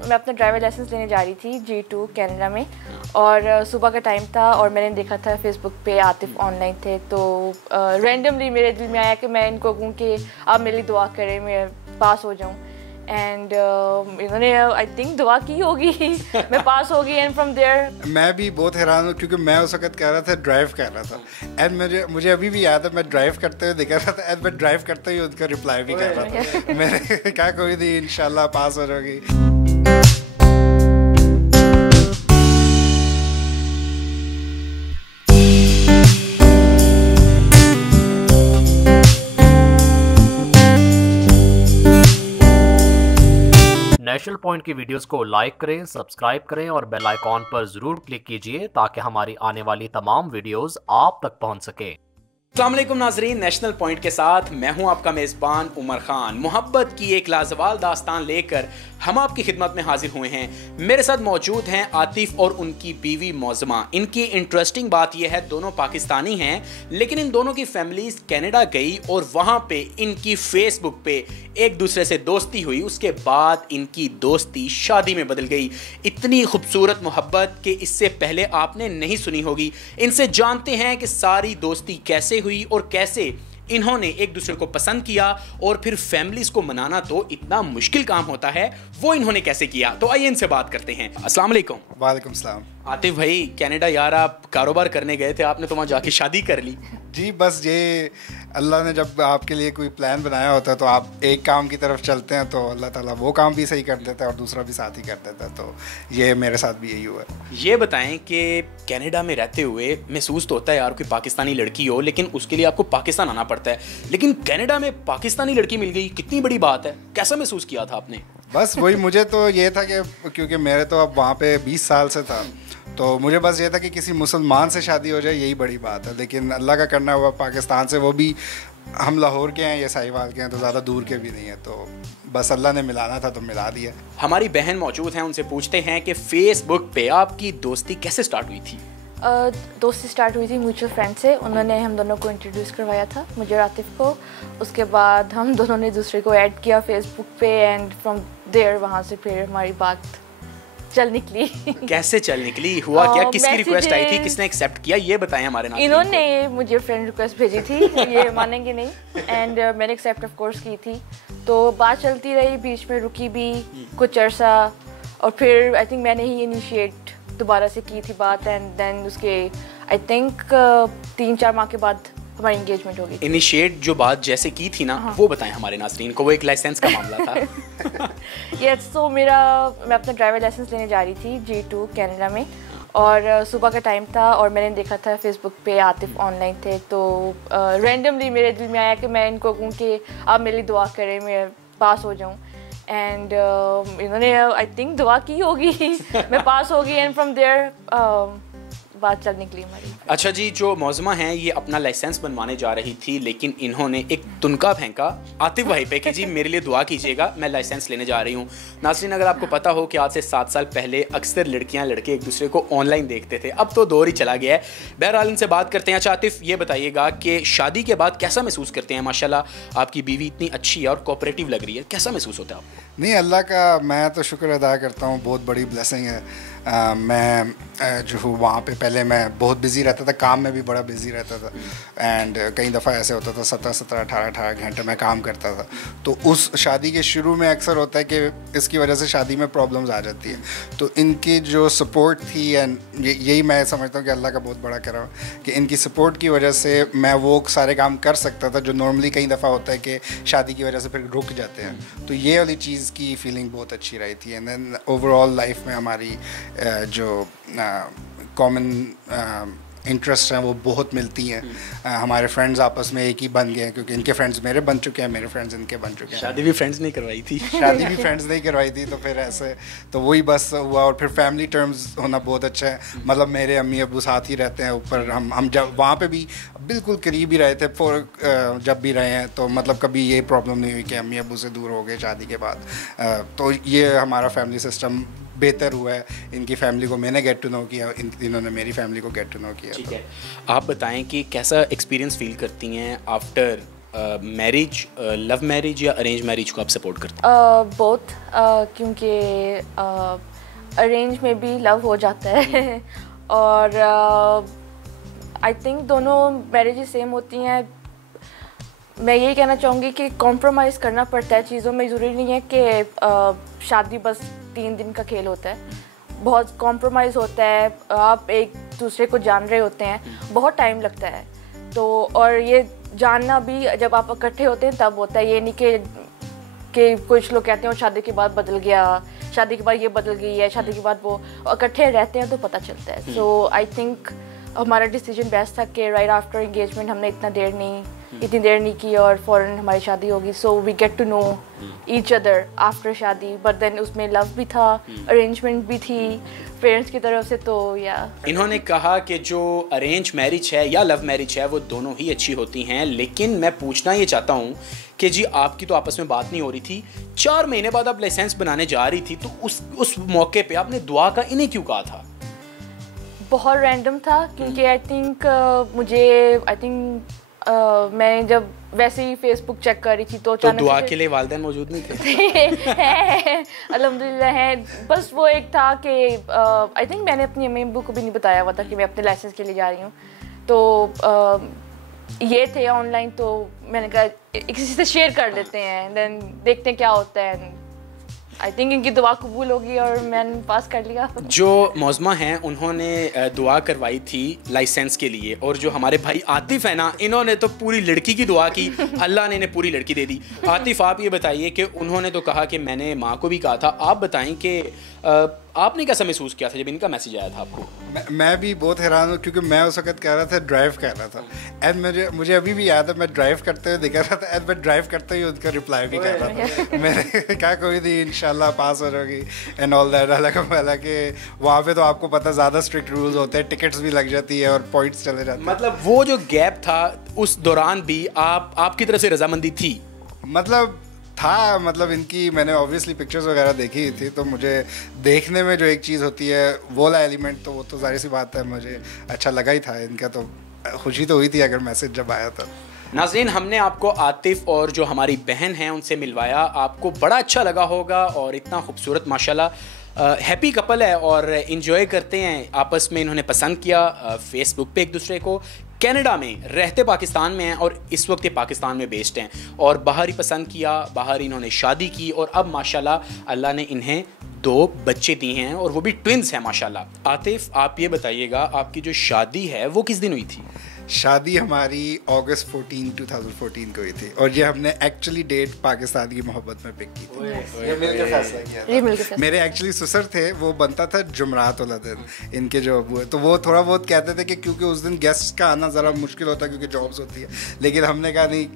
मैं अपना driver licence लेने जा रही थी G2 कनाडा में, और सुबह का टाइम था और मैंने देखा था फेसबुक पे आतिफ ऑनलाइन थे, तो रैंडमली मेरे दिल में आया कि मैं इनको कहूँ कि आप मेरे लिए दुआ करें, मैं पास हो जाऊँ। एंड इन्होंने आई थिंक दुआ की होगी मैं पास हो गई। एंड फ्रॉम देयर मैं भी बहुत हैरान हूँ क्योंकि मैं उस वक्त कह रहा था, ड्राइव कर रहा था, एंड मुझे अभी भी याद है मैं ड्राइव करते हुए दिख रहा था, एंड मैं ड्राइव करते हुए उनका रिप्लाई भी कर रहा था। मैंने क्या कोई थी इंशाल्लाह पास हो जाएगी। नेशनल पॉइंट की वीडियोस को लाइक करें, सब्सक्राइब करें और बेल आइकॉन पर जरूर क्लिक कीजिए ताकि हमारी आने वाली तमाम वीडियोस आप तक पहुंच सके। अस्सलाम वालेकुम नाजरीन, नेशनल पॉइंट के साथ मैं हूं आपका मेज़बान उमर खान। मोहब्बत की एक लाजवाल दास्तान लेकर हम आपकी खिदमत में हाजिर हुए हैं। मेरे साथ मौजूद हैं आतिफ और उनकी बीवी मौज़मा। इनकी इंटरेस्टिंग बात यह है, दोनों पाकिस्तानी हैं लेकिन इन दोनों की फैमिलीज कनाडा गई और वहां पे इनकी फेसबुक पे एक दूसरे से दोस्ती हुई। उसके बाद इनकी दोस्ती शादी में बदल गई। इतनी खूबसूरत मोहब्बत कि इससे पहले आपने नहीं सुनी होगी। इनसे जानते हैं कि सारी दोस्ती कैसे हुई और कैसे इन्होंने एक दूसरे को पसंद किया, और फिर फैमिलीज को मनाना तो इतना मुश्किल काम होता है, वो इन्होंने कैसे किया। तो आइए इनसे बात करते हैं। अस्सलाम वालेकुम। वालेकुम सलाम। आतिफ भाई, कनाडा यार आप कारोबार करने गए थे, आपने तो वहाँ जाके शादी कर ली। जी बस ये अल्लाह ने जब आपके लिए कोई प्लान बनाया होता है तो आप एक काम की तरफ चलते हैं तो अल्लाह ताला वो काम भी सही कर देता है और दूसरा भी साथ ही कर देता है। तो ये मेरे साथ भी यही हुआ। ये बताएं कि कनाडा में रहते हुए महसूस तो होता है यार कोई पाकिस्तानी लड़की हो, लेकिन उसके लिए आपको पाकिस्तान आना पड़ता है, लेकिन कनाडा में पाकिस्तानी लड़की मिल गई, कितनी बड़ी बात है। कैसा महसूस किया था आपने? बस वही, मुझे तो ये था कि क्योंकि मेरे तो अब वहाँ पे 20 साल से था, तो मुझे बस ये था कि किसी मुसलमान से शादी हो जाए, यही बड़ी बात है। लेकिन अल्लाह का करना हुआ पाकिस्तान से, वो भी हम लाहौर के हैं, ये साहिवाल के हैं, तो ज़्यादा दूर के भी नहीं है। तो बस अल्लाह ने मिलाना था तो मिला दिया। हमारी बहन मौजूद हैं, उनसे पूछते हैं कि फेसबुक पे आपकी दोस्ती कैसे स्टार्ट हुई थी? दोस्ती स्टार्ट हुई थी म्यूचुअल फ्रेंड से। उन्होंने हम दोनों को इंट्रोड्यूस करवाया था, मुझे और आतिफ को। उसके बाद हम दोनों ने दूसरे को ऐड किया फेसबुक पे, एंड फ्रॉम देयर वहाँ से फिर हमारी बात चल निकली। कैसे चल निकली? हुआ क्या? किसकी रिक्वेस्ट आई थी? किसने एक्सेप्ट किया? ये बताएं हमारे नाम। इन्होंने मुझे फ्रेंड रिक्वेस्ट भेजी थी, ये मानेंगे नहीं, एंड मैंने एक्सेप्ट ऑफ कोर्स की थी। तो बात चलती रही, बीच में रुकी भी कुछ अरसा, और फिर आई थिंक मैंने ही इनिशिएट दोबारा से की थी बात, एंड देन उसके आई थिंक 3-4 माह के बाद हमारी एंगेजमेंट हो गई। इनिशिएट जो बात जैसे की थी ना, वो बताएं हमारे नाज़रीन को। वो एक लाइसेंस का मामला था। यस, तो मैं अपना ड्राइवर लाइसेंस लेने जा रही थी G2 कनाडा में, और सुबह का टाइम था और मैंने देखा था फेसबुक पे आतिफ ऑनलाइन थे, तो रैंडमली मेरे दिल में आया कि मैं इनको कहूँ कि आप मेरे लिए दुआ करें, मैं पास हो जाऊँ। एंड इन्होंने आई थिंक दुआ की होगी मैं पास हो गई। एंड फ्रॉम देयर बात चल निकली हमारी। अच्छा जी, जो मौज़मा हैं ये अपना लाइसेंस बनवाने जा रही थी, लेकिन इन्होंने एक तुनका फेंका आतिफ भाई पे कि जी मेरे लिए दुआ कीजिएगा, मैं लाइसेंस लेने जा रही हूँ। नाज़रीन, अगर आपको पता हो कि आज से 7 साल पहले अक्सर लड़कियाँ लड़के एक दूसरे को ऑनलाइन देखते थे, अब तो दौर ही चला गया है। बहरहाल इनसे बात करते हैं। अच्छा आतिफ, ये बताइएगा कि शादी के बाद कैसा महसूस करते हैं? माशाल्लाह आपकी बीवी इतनी अच्छी है और कोऑपरेटिव लग रही है, कैसा महसूस होता है आपको? नहीं, अल्लाह का मैं तो शुक्र अदा करता हूँ, बहुत बड़ी ब्लेसिंग है। मैं जो हूँ वहाँ पे पहले मैं बहुत बिज़ी रहता था, काम में भी बड़ा बिज़ी रहता था, एंड कई दफ़ा ऐसे होता था 17-17, 18-18 घंटे मैं काम करता था। तो उस शादी के शुरू में अक्सर होता है कि इसकी वजह से शादी में प्रॉब्लम्स आ जाती है। तो इनकी जो सपोर्ट थी, एंड यही मैं समझता हूँ कि अल्लाह का बहुत बड़ा करम कि इनकी सपोर्ट की वजह से मैं वो सारे काम कर सकता था जो नॉर्मली कई दफ़ा होता है कि शादी की वजह से फिर रुक जाते हैं। तो ये वाली चीज़ की फीलिंग बहुत अच्छी रही थी। एंड देन ओवरऑल लाइफ में हमारी जो कॉमन इंटरेस्ट हैं वो बहुत मिलती हैं। हमारे फ्रेंड्स आपस में एक ही बन गए हैं, क्योंकि इनके फ्रेंड्स मेरे बन चुके हैं, मेरे फ्रेंड्स इनके बन चुके हैं। शादी भी फ्रेंड्स नहीं करवाई थी। शादी भी फ्रेंड्स नहीं करवाई थी, तो फिर ऐसे तो वही बस हुआ। और फिर फैमिली टर्म्स होना बहुत अच्छा है, मतलब मेरे अम्मी अब्बू साथ ही रहते हैं ऊपर। हम जब वहाँ पे भी बिल्कुल करीब ही रहे थे, जब भी रहे हैं, तो मतलब कभी ये प्रॉब्लम नहीं हुई कि अम्मी अब्बू से दूर हो गए शादी के बाद। तो ये हमारा फैमिली सिस्टम बेहतर हुआ है। इनकी फैमिली को मैंने गेट टू नो किया, इन्होंने मेरी फैमिली को गेट टू नो किया। ठीक है, आप बताएं कि कैसा एक्सपीरियंस फील करती हैं आफ्टर मैरिज, लव मैरिज या अरेंज मैरिज को आप सपोर्ट करते हैं? बोथ, क्योंकि अरेंज में भी लव हो जाता है और आई थिंक दोनों मैरिजेस सेम होती हैं। मैं यही कहना चाहूँगी कि कॉम्प्रोमाइज़ करना पड़ता है चीज़ों में। ज़रूरी नहीं है कि शादी बस 3 दिन का खेल होता है, बहुत कॉम्प्रोमाइज़ होता है। आप एक दूसरे को जान रहे होते हैं, बहुत टाइम लगता है। तो और ये जानना भी जब आप इकट्ठे होते हैं तब होता है, ये नहीं कि कुछ लोग कहते हैं शादी के बाद बदल गया, शादी के बाद ये बदल गई है, शादी के बाद वो, इकट्ठे रहते हैं तो पता चलता है। सो आई थिंक हमारा डिसीजन बेस्ट था कि राइट आफ्टर एंगेजमेंट हमने इतनी देर नहीं की और फ़ौरन हमारी शादी होगी। So we get to know each other after शादी, बट देन उसमें लव भी था, अरेंजमेंट भी थी पेरेंट्स की तरफ से। तो या इन्होंने कहा कि जो अरेंज मैरिज है या लव मैरिज है वो दोनों ही अच्छी होती हैं, लेकिन मैं पूछना ये चाहता हूँ कि जी आपकी तो आपस में बात नहीं हो रही थी, 4 महीने बाद आप लाइसेंस बनाने जा रही थी, तो उस मौके पे आपने दुआ का इन्हें क्यों कहा था? बहुत रैंडम था, क्योंकि आई थिंक मैं जब वैसे ही फेसबुक चेक कर रही थी तो दुआ के लिए वालिदैन मौजूद नहीं थे? अल्हम्दुलिल्लाह है। बस वो एक था कि आई थिंक मैंने अपनी अम्मी अब्बू को भी नहीं बताया हुआ था कि मैं अपने लाइसेंस के लिए जा रही हूँ। तो ये थे ऑनलाइन, तो मैंने कहा किसी से शेयर कर लेते हैं, देन देखते हैं क्या होता है। आई थिंक इनकी दुआ कबूल होगी और मैंने पास कर लिया। जो मौजमा हैं उन्होंने दुआ करवाई थी लाइसेंस के लिए, और जो हमारे भाई आतिफ है ना, इन्होंने तो पूरी लड़की की दुआ की, अल्लाह ने इन्हें पूरी लड़की दे दी। आतिफ आप ये बताइए कि उन्होंने तो कहा कि मैंने माँ को भी कहा था, आप बताएं कि आपने कैसा महसूस किया था जब इनका मैसेज आया था आपको? मैं भी बहुत हैरान हूँ, क्योंकि मैं उस वक्त कह रहा था ड्राइव कर रहा था, एंड मुझे अभी भी याद है मैं ड्राइव करते हुए दिखा रहा था, एंड मैं ड्राइव करते हुए उनका रिप्लाई भी कर रहा था। मैंने कहा कोई नहीं, इंशाल्लाह पास हो जाएगी एंड ऑल दैट। हालांकि वहाँ पे तो आपको पता ज़्यादा स्ट्रिक्ट रूल्स होते हैं, टिकट्स भी लग जाती है और पॉइंट्स चले जाते हैं। मतलब वो जो गैप था उस दौरान भी आपकी तरफ से रजामंदी थी? मतलब इनकी मैंने ऑब्वियसली पिक्चर्स वगैरह देखी थी, तो मुझे देखने में जो एक चीज़ होती है वो वाला एलिमेंट, तो वो तो जाहिर सी बात है मुझे अच्छा लगा ही था। इनका तो खुशी तो हुई थी अगर मैसेज जब आया था। नाज़रीन, हमने आपको आतिफ और जो हमारी बहन हैं उनसे मिलवाया, आपको बड़ा अच्छा लगा होगा, और इतना खूबसूरत माशाल्लाह हैप्पी कपल है और इन्जॉय करते हैं आपस में। इन्होंने पसंद किया फेसबुक पे एक दूसरे को, कनाडा में रहते पाकिस्तान में हैं और इस वक्त ये पाकिस्तान में बेस्ड हैं, और बाहर ही पसंद किया, बाहर इन्होंने शादी की, और अब माशाल्लाह अल्लाह ने इन्हें 2 बच्चे दिए हैं और वो भी ट्विंस हैं माशाल्लाह। आतिफ आप ये बताइएगा, आपकी जो शादी है वो किस दिन हुई थी? शादी हमारी अगस्त 14, 2014 को हुई थी, और ये हमने एक्चुअली डेट पाकिस्तान की मोहब्बत में पिक की थी। ये मिलकर फैसला किया था। मेरे एक्चुअली ससुर थे, वो बनता था जुमरात वाला दिन, इनके जो अबू है, तो वो थोड़ा बहुत कहते थे कि क्योंकि उस दिन गेस्ट का आना ज़रा मुश्किल होता है क्योंकि जॉब्स होती है, लेकिन हमने कहा नहीं,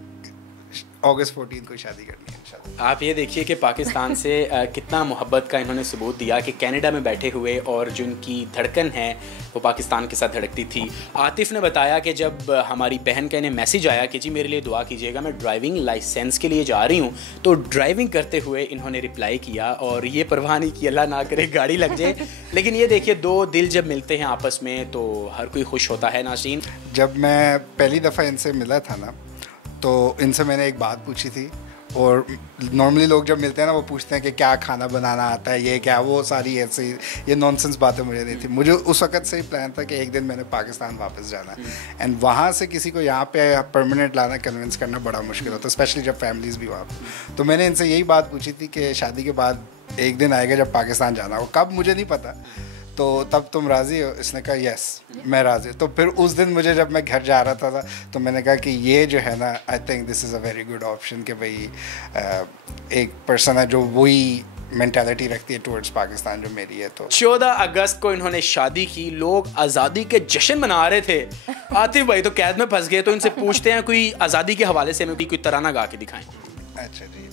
अगस्त 14 को शादी करनी है इंशाल्लाह। आप ये देखिए कि पाकिस्तान से कितना मोहब्बत का इन्होंने सबूत दिया कि कनाडा में बैठे हुए, और जो इनकी धड़कन है वो पाकिस्तान के साथ धड़कती थी। आतिफ ने बताया कि जब हमारी बहन का इन्हें मैसेज आया कि जी मेरे लिए दुआ कीजिएगा, मैं ड्राइविंग लाइसेंस के लिए जा रही हूँ, तो ड्राइविंग करते हुए इन्होंने रिप्लाई किया, और ये परवाह नहीं की अल्लाह ना करे गाड़ी लग जाए। लेकिन ये देखिए 2 दिल जब मिलते हैं आपस में तो हर कोई खुश होता है। नाज़रीन, जब मैं पहली दफ़ा इनसे मिला था ना, तो इनसे मैंने एक बात पूछी थी, और नॉर्मली लोग जब मिलते हैं ना वो पूछते हैं कि क्या खाना बनाना आता है, ये क्या, वो सारी ऐसी ये नॉनसेंस बातें मुझे नहीं थी। मुझे उस वक्त से ही प्लान था कि एक दिन मैंने पाकिस्तान वापस जाना है, एंड वहाँ से किसी को यहाँ पे परमानेंट लाना, कन्विंस करना बड़ा मुश्किल होता है, स्पेशली जब फैमिलीज़ भी वहाँ पर। तो मैंने इनसे यही बात पूछी थी कि शादी के बाद एक दिन आएगा जब पाकिस्तान जाना हो, कब मुझे नहीं पता, तो तब तुम राज़ी हो? इसने कहा यस मैं राज़ी। तो फिर उस दिन मुझे जब मैं घर जा रहा था तो मैंने कहा कि ये जो है ना, I think this is a very good option कि भाई एक पर्सन है जो वही मेंटालिटी रखती है टुवर्ड्स पाकिस्तान जो मेरी है। तो 14 अगस्त को इन्होंने शादी की, लोग आज़ादी के जश्न मना रहे थे। आतिफ भाई तो कैद में फंस गए, तो इनसे पूछते हैं कोई आज़ादी के हवाले से हमें कोई तराना गा के दिखाएं। अच्छा जी,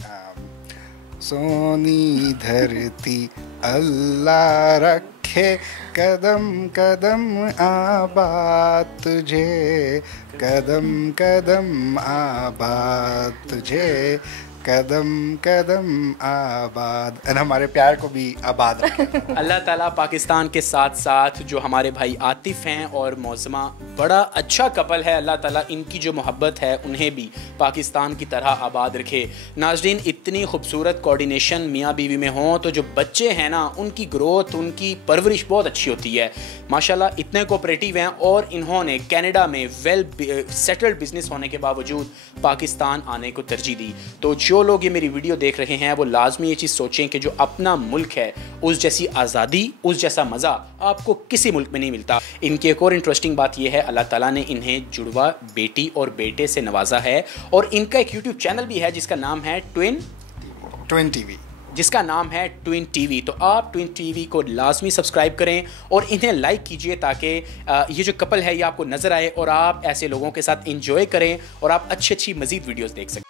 सोनी धरती अल्लाह रखे, कदम कदम आबाद तुझे, कदम कदम आबाद तुझे, कदम कदम आबाद, एंड हमारे प्यार को भी आबाद रखें। अल्लाह ताला पाकिस्तान के साथ साथ जो हमारे भाई आतिफ हैं और मौसमा, बड़ा अच्छा कपल है, अल्लाह ताला इनकी जो मोहब्बत है उन्हें भी पाकिस्तान की तरह आबाद रखे। नाज़रीन, इतनी खूबसूरत कोऑर्डिनेशन मियाँ बीवी में हों तो जो बच्चे हैं ना, उनकी ग्रोथ, उनकी परवरिश बहुत अच्छी होती है। माशाल्लाह इतने कोऑपरेटिव हैं और इन्होंने कनाडा में वेल सेटल्ड बिजनेस होने के बावजूद पाकिस्तान आने को तरजीह दी। तो जो लोग ये मेरी वीडियो देख रहे हैं वो लाजमी ये चीज़ सोचें कि जो अपना मुल्क है उस जैसी आज़ादी, उस जैसा मज़ा आपको किसी मुल्क में नहीं मिलता। इनकी एक और इंटरेस्टिंग बात यह है, अल्लाह ताला ने इन्हें जुड़वा बेटी और बेटे से नवाजा है और इनका एक यूट्यूब चैनल भी है जिसका नाम है ट्विन टीवी। तो आप ट्विन टीवी को लाजमी सब्सक्राइब करें और इन्हें लाइक कीजिए ताकि ये जो कपल है ये आपको नज़र आए और आप ऐसे लोगों के साथ इंजॉय करें और आप अच्छी अच्छी मज़ीद वीडियोस देख सकें।